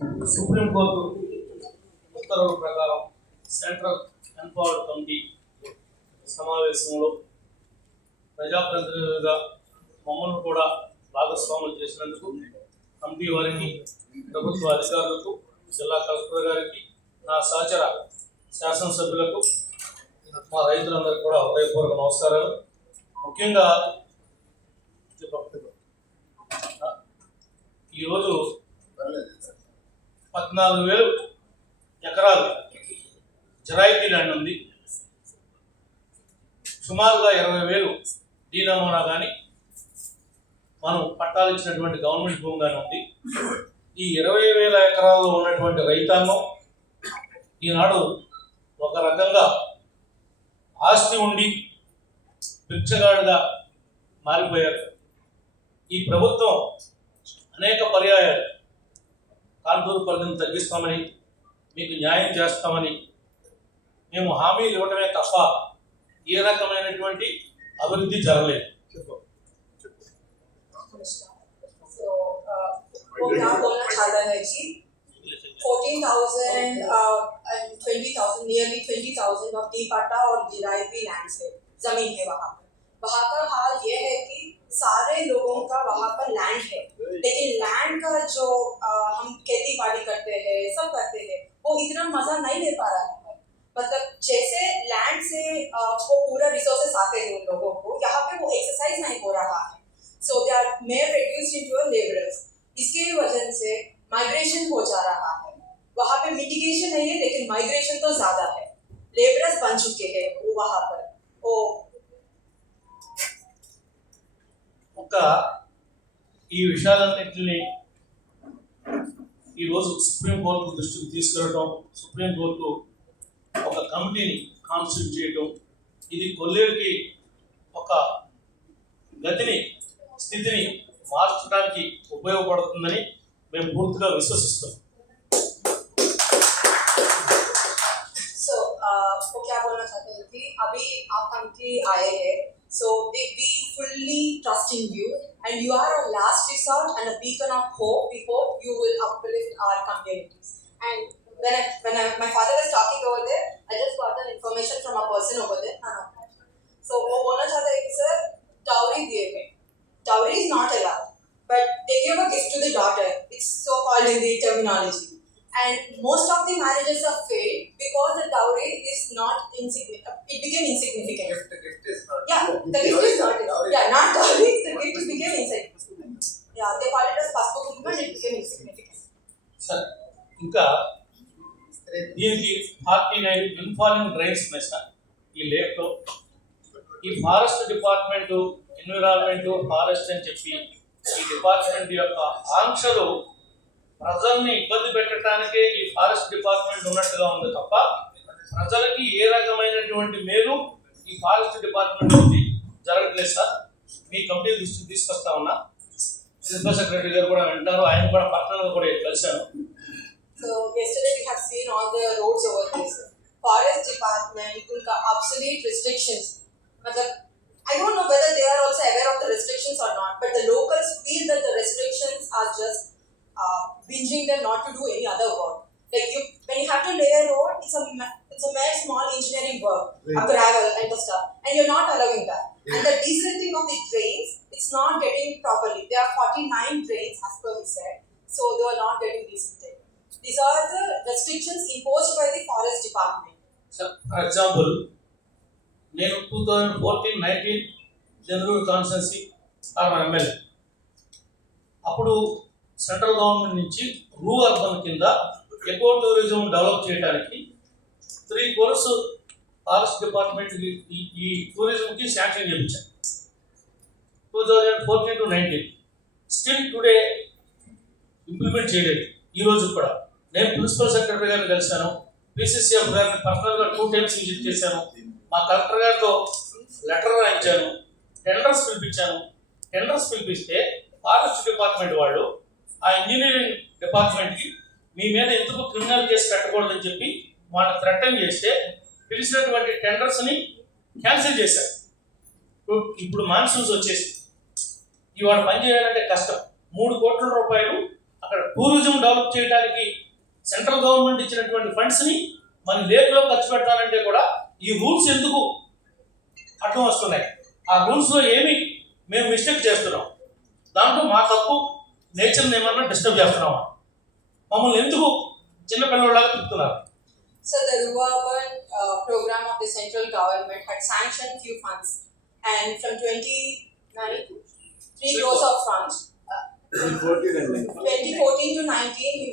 సుప్రీంకోర్టు ఉత్తర్వుల ప్రకారం సెంట్రల్ ఎన్పవర్డ్ కమిటీ సమావేశంలో ప్రజాప్రతినిధులుగా మమ్మల్ని కూడా భాగస్వాములు చేసినందుకు కమిటీ వారికి, ప్రభుత్వ అధికారులకు, జిల్లా కలెక్టర్ గారికి, నా సహచర శాసనసభ్యులకు, మా రైతులందరికీ కూడా హృదయపూర్వక నమస్కారాలు. ముఖ్యంగా ఈరోజు 14,000 ఎకరాలు జరాయితీ ల్యాండ్ ఉంది. సుమారుగా 20,000 డీ నమూనా కానీ మనం పట్టాలు ఇచ్చినటువంటి గవర్నమెంట్ భూమి కానీ ఉంది. ఈ 20,000 ఎకరాల్లో ఉన్నటువంటి రైతాంగం ఈనాడు ఒక రకంగా ఆస్తి ఉండి భిక్షగాడుగా మారిపోయారు. ఈ ప్రభుత్వం అనేక పర్యాయాలు కాంటూరు పరిధిని తగ్గిస్తామని, మీకు న్యాయం చేస్తామని మేము హామీలు ఇవ్వడమే తప్ప ఏ రకమైనటువంటి అభివృద్ధి జరగలేదు. क्या बोलना चाहता है कि 14,000 and 20,000 नियरली 20,000 ऑफ डी पट्टा और जिरायती लैंड है, जमीन है वहाँ का हाल ये है कि सारे लोगों का वहाँ पर लैंड है, लेकिन लैंड का जो हम खेती बाड़ी करते हैं, सब करते हैं, वो इतना मजा नहीं ले पा रहा है. मतलब जैसे लैंड से वो पूरा रिसोर्सेस आते हैं उन लोगों को, यहाँ पे वो एक्सरसाइज नहीं हो रहा है. So they are mere reduced into labourers. इसके वजह से माइग्रेशन हो जा रहा है. वहाँ पे मिटिगेशन नहीं है, लेकिन माइग्रेशन तो ज्यादा है. लेबरर्स बन चुके हैं वो वहाँ पर. ओ ఒక ఈ విషయాలన్నింటినీ ఈరోజు సుప్రీంకోర్టు దృష్టికి తీసుకెళ్ళడం, సుప్రీంకోర్టు ఒక కమిటీని కాన్స్టిట్యూట్ చేయడం, ఇది కొల్లేరుకి ఒక గతిని, స్థితిని మార్చడానికి ఉపయోగపడుతుందని మేము పూర్తిగా విశ్వసిస్తాం. So, वो क्या बोलना चाहते हैं कि अभी आप कमिटी आए हैं, so we fully trust in you and you are our last resort and a beacon of hope. We hope you will uplift our communities. And when my father was talking over there, I just got the information from a person over there. So वो बोलना चाहते हैं कि sir dowry दिए गए. Dowry is not allowed, but they give a gift to the daughter. It's so called in the terminology. And most of the marriages are failed because the dowry is not insignificant. It became insignificant. The gift is not. Yeah, the gift is not. Yeah, not dowry. The gift became insignificant. Yeah, they call it as passport, but it became insignificant. Sir, ఇంకా దీనికి 49 ఇన్ఫాలింగ్ డ్రైన్స్ ఉన్నాయి సార్ ఈ లేక్లో. ఈ forest department, environment, forest అని చెప్పి ఈ డిపార్ట్మెంట్ యొక్క ఆంక్షలు ప్రజల్ని ఇబ్బంది పెట్టడానికే ఈ ఫారెస్ట్ డిపార్ట్మెంట్ ఉన్నట్టుగా ఉంది తప్ప ప్రజలకి ఏ రకమైనటువంటి మేలు ఈ ఫారెస్ట్ డిపార్ట్మెంట్ నుంచి జరగట్లేదు సార్. మీ కమిటీ దృష్టికి తీసుకొస్తా ఉన్నా. ప్రిన్సిపల్ సెక్రటరీ గారు కూడా వింటారు, ఆయన కూడా పర్సనల్గా కూడా కలిశాను. So yesterday we have seen all the roads over this. Forest department, unka obsolete restrictions. I don't know whether they are also aware of the restrictions or not, but the locals feel that the restrictions are just binging them not to do any other work. Like when you have to lay a road, it's a mere small engineering work, a gravel and the stuff, and you're not allowing that. And the desilting of the drains, it's not getting properly. There are 49 drains as per we said, so they are not getting desilted. These are the restrictions imposed by the forest department. So, for example, నేను 2014-19 Chandrur constituency MLA. అప్పుడు central government నుంచి రూ అర్బన్ కింద eco tourism develop చేయడానికి 3 crores forest department ఈ టూరిజంకి శాంక్షన్ చేయించారు 2014-19. Still today implement చేయలేదు. ఈ రోజు కూడా నేను ప్రిన్సిపల్ సెక్రటరీ గారిని కలిశాను, పిసిసిఎఫ్ గారిని పర్సనల్గా 2 times విజిట్ చేశాను, మా కలెక్టర్ గారితో లెటర్ రాయించాను, టెండర్స్ పిలిపించాను. టెండర్స్ పిలిపిస్తే ఫారెస్ట్ డిపార్ట్మెంట్ వాళ్ళు ఆ ఇంజనీరింగ్ డిపార్ట్మెంట్కి మీ మీద ఎందుకు క్రిమినల్ కేసు పెట్టకూడదని చెప్పి వాళ్ళని థ్రెటన్ చేస్తే పిలిచినటువంటి టెండర్స్ని క్యాన్సిల్ చేశారు. ఇప్పుడు మాన్సూన్స్ వచ్చేసి ఇవాళ పని చేయాలంటే కష్టం. 3 కోట్ల రూపాయలు అక్కడ టూరిజం డెవలప్ చేయడానికి సెంట్రల్ గవర్నమెంట్ ఇచ్చినటువంటి ఫండ్స్ని మన లేక్లో ఖర్చు పెడతానంటే కూడా ఈ రూల్స్ ఎందుకు అడ్డం వస్తున్నాయి? ఆ రూల్స్లో ఏమి మేము మిస్టేక్ చేస్తున్నాం? దాంట్లో మా తప్పు నేచర్ని ఏమన్నా డిస్టర్బ్ చేస్తున్నామా? మమ్మల్ని ఎందుకు చిన్నపిల్లలాగా తిప్పుతున్నారు? So the rural program of the central government had sanctioned few funds, and from 3 crores of funds, 2014 to 19,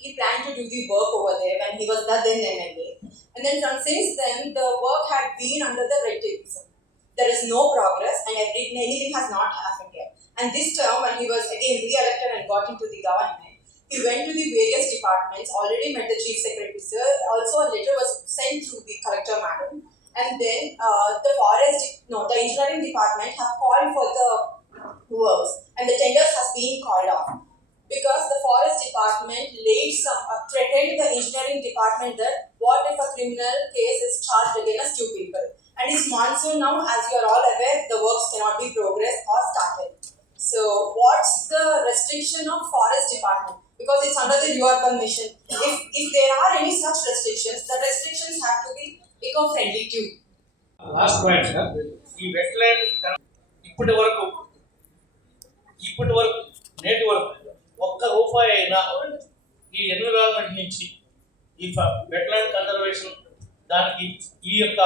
he planned to do the work over there when he was the then MLA. And then since then, the work had been under the red tapeism. There is no progress, and anything has not happened yet. And this term, when he was again re-elected and got into the government, he went to the various departments, already met the chief secretary sir. Also, a letter was sent to the collector madam, and then the engineering department have called for the works, and the tenders has been called off because the forest department threatened the engineering department that what if a criminal case is charged against 2 people, and it's monsoon now, as you are all aware, the works cannot be progressed or started. So what's the restriction of forest department? Because it's under the urban mission. If there are any such restrictions, the restrictions have to be eco-friendly too. Last point sir, ఈ వెట్లాండ్ ఇప్పటి వరకు నేటి వరకు ఒక్క రూపాయి అయినా ఈ ఎన్విరాన్మెంట్ నుంచి ఈ వెట్లాండ్ కన్జర్వేషన్ దానికి ఈ యొక్క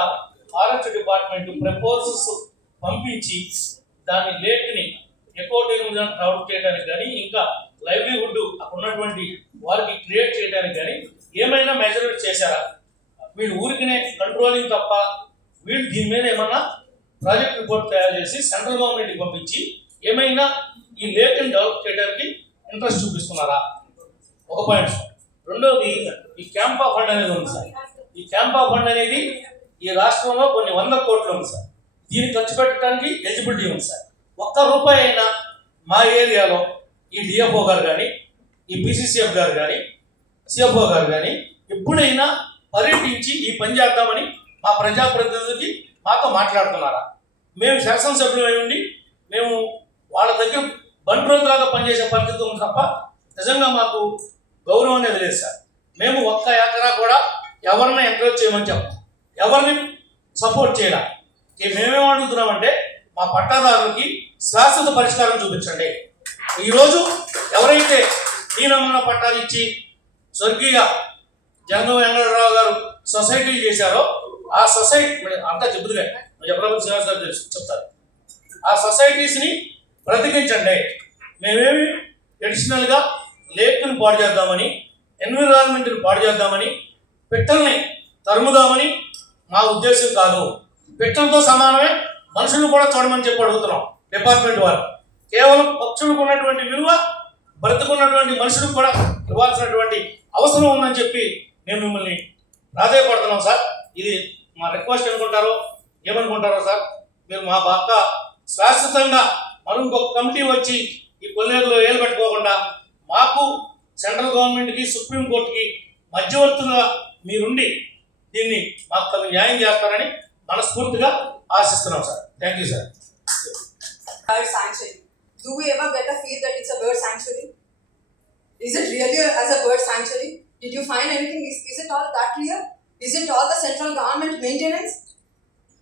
ఫారెస్ట్ డిపార్ట్మెంట్ ప్రపోజల్స్ పంపించి దాని లేక్ని ఎకో టూరిజం డెవలప్ చేయడానికి కానీ ఇంకా లైవ్లీహుడ్ అక్కడ ఉన్నటువంటి వారికి క్రియేట్ చేయడానికి కానీ ఏమైనా మెజర్మెంట్ చేశారా? వీళ్ళు ఊరికినే కంట్రోలింగ్ తప్ప వీళ్ళు దీని మీద ఏమన్నా ప్రాజెక్ట్ రిపోర్ట్ తయారు చేసి సెంట్రల్ గవర్నమెంట్కి పంపించి ఏమైనా ఈ లేక్ని డెవలప్ చేయడానికి ఇంట్రెస్ట్ చూపిస్తున్నారా? ఒక పాయింట్. రెండవది, ఈ క్యాంపా ఫండ్ అనేది ఉంది సార్. ఈ క్యాంపా ఫండ్ అనేది ఈ రాష్ట్రంలో కొన్ని 100 కోట్లు ఉంది సార్. దీన్ని ఖర్చు పెట్టడానికి ఎలిజిబిలిటీ ఉంది సార్. ఒక్క రూపాయి అయినా మా ఏరియాలో ఈ డిఎఫ్ఓ గారు కానీ, ఈ బీసీసీఎఫ్ గారు కానీ, సిఎఫ్ఓ గారు కానీ ఎప్పుడైనా పర్యటించి ఈ పని చేద్దామని మా ప్రజాప్రతినిధులకి మాతో మాట్లాడుతున్నారా? మేము శాసనసభ్యులు ఉండి మేము వాళ్ళ దగ్గర బంట్రోజులాగా పనిచేసే పరిస్థితి ఉంది తప్ప నిజంగా మాకు గౌరవం అనేది లేదు సార్. మేము ఒక్క ఎకరా కూడా ఎవరిని ఎంకరేజ్ చేయమని చెప్పాం, ఎవరిని సపోర్ట్ చేయాలి. మేమేం అడుగుతున్నామంటే మా పట్టాదారులకి శాశ్వత పరిష్కారం చూపించండి. ఈరోజు ఎవరైతే ఈ నమూనా పట్టాలు ఇచ్చి స్వర్గీయ జగన్ వెంకటరావు గారు సొసైటీ చేశారో ఆ సొసైటీ అంతా చెబుతులే చెప్పలేదు, శ్రీనివాస్ గారు తెలుసు చెప్తారు. ఆ సొసైటీస్ని బ్రతికించండి. మేమేమి ట్రెడిషనల్గా లేక్ని పాడు చేద్దామని, ఎన్విరాన్మెంట్ని పాడు చేద్దామని, పిట్టల్ని తరుముదామని మా ఉద్దేశం కాదు. పిట్టలతో సమానమే మనుషులను కూడా చూడమని చెప్పి అడుగుతున్నాం డిపార్ట్మెంట్ వారు. కేవలం పక్షులకు ఉన్నటువంటి విలువ బ్రతుకున్నటువంటి మనుషులకు కూడా ఇవ్వాల్సినటువంటి అవసరం ఉందని చెప్పి మేము మిమ్మల్ని ప్రాధాయపడుతున్నాం సార్. ఇది మా రిక్వెస్ట్ అనుకుంటారో ఏమనుకుంటారో సార్. మీరు మా పక్క శాశ్వతంగా మనం ఇంకొక కమిటీ వచ్చి ఈ కొల్లేరులో ఏలు పెట్టుకోకుండా మాకు సెంట్రల్ గవర్నమెంట్కి సుప్రీంకోర్టుకి మధ్యవర్తులుగా మీరుండి దీన్ని మాకు తగు న్యాయం చేస్తారని మనస్ఫూర్తిగా ఆశిస్తున్నాం sir. Thank you sir. Bird sanctuary. Do we ever get a feel that it's a bird sanctuary? Is it really as a bird sanctuary? Did you find anything? Is it all that clear? Is it all the central government maintenance?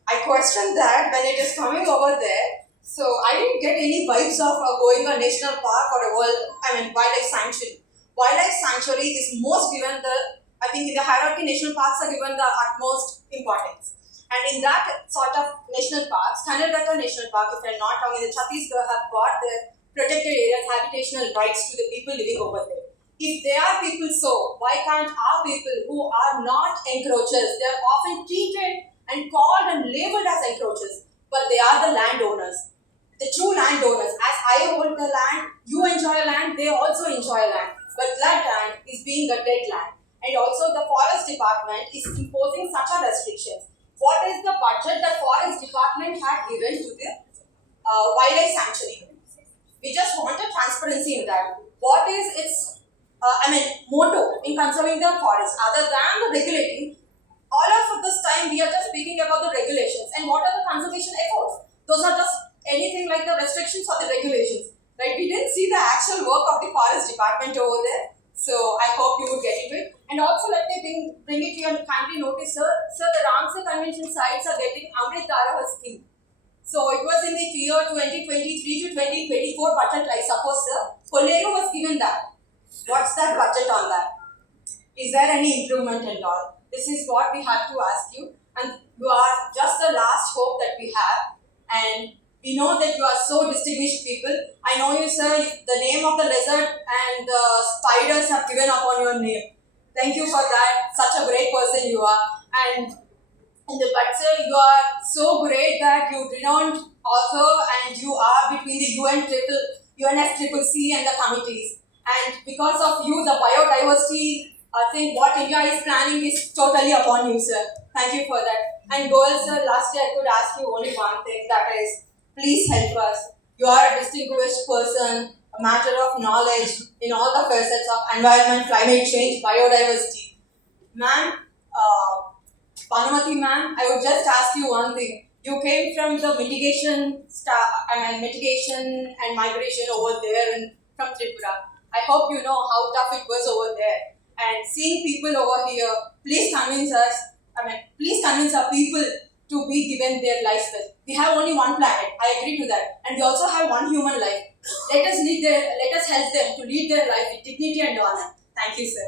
I question that when it is coming over there. So I didn't get any vibes of going a national park or a wildlife sanctuary. Wildlife sanctuary is most given I think in the hierarchy, national parks are given the utmost importance. And in that sort of national parks, Kanargata National Park, if I'm not wrong, in the Chhattisgarh have got their protected areas, habitational rights to the people living over there. If they are people so, why can't our people who are not encroachers, they are often treated and called and labeled as encroachers, but they are the landowners, the true landowners. As I hold the land, you enjoy land, they also enjoy land. But that land is being a dead land. And also the forest department is imposing such a restrictions. What is the budget that forest department had given to the wildlife sanctuary? We just want a transparency in that. What is its motto in conserving the forest other than the regulating? All of this time we are just speaking about the regulations, and what are the conservation efforts? Those are just anything like the restrictions or the regulations. Right? We didn't see the actual work of the forest department over there. So I hope you would get into it. And also let me bring it to your kindly notice, sir. Sir, the Ramsar Convention sites are getting Amrit Dharava scheme. So it was in the year 2023 to 2024 budget, I suppose, sir. Kolleru was given that. What's that budget on that? Is there any improvement at all? This is what we have to ask you. And you are just the last hope that we have. And we know that you are so distinguished people. I know you, sir. The name of the lizard and the spiders have given up on your name. Thank you for that. Such a great person you are. But sir, you are so great that you renowned author and you are between the UNFCCC and the committees. And because of you, the biodiversity, I think what India is planning is totally upon you, sir. Thank you for that. And Goel, sir, lastly, I could ask you only one thing, that is, please help us. You are a distinguished person, a matter of knowledge in all the facets of environment, climate change, biodiversity. Ma'am, Bhanumati ma'am, I would just ask you one thing. You came from the mitigation and migration over there from Tripura. I hope you know how tough it was over there. And seeing people over here, please convince our people to be given their lives with. We have only one planet, I agree to that. And we also have one human life. Let us help them to lead their life with dignity and honor. Thank you, sir.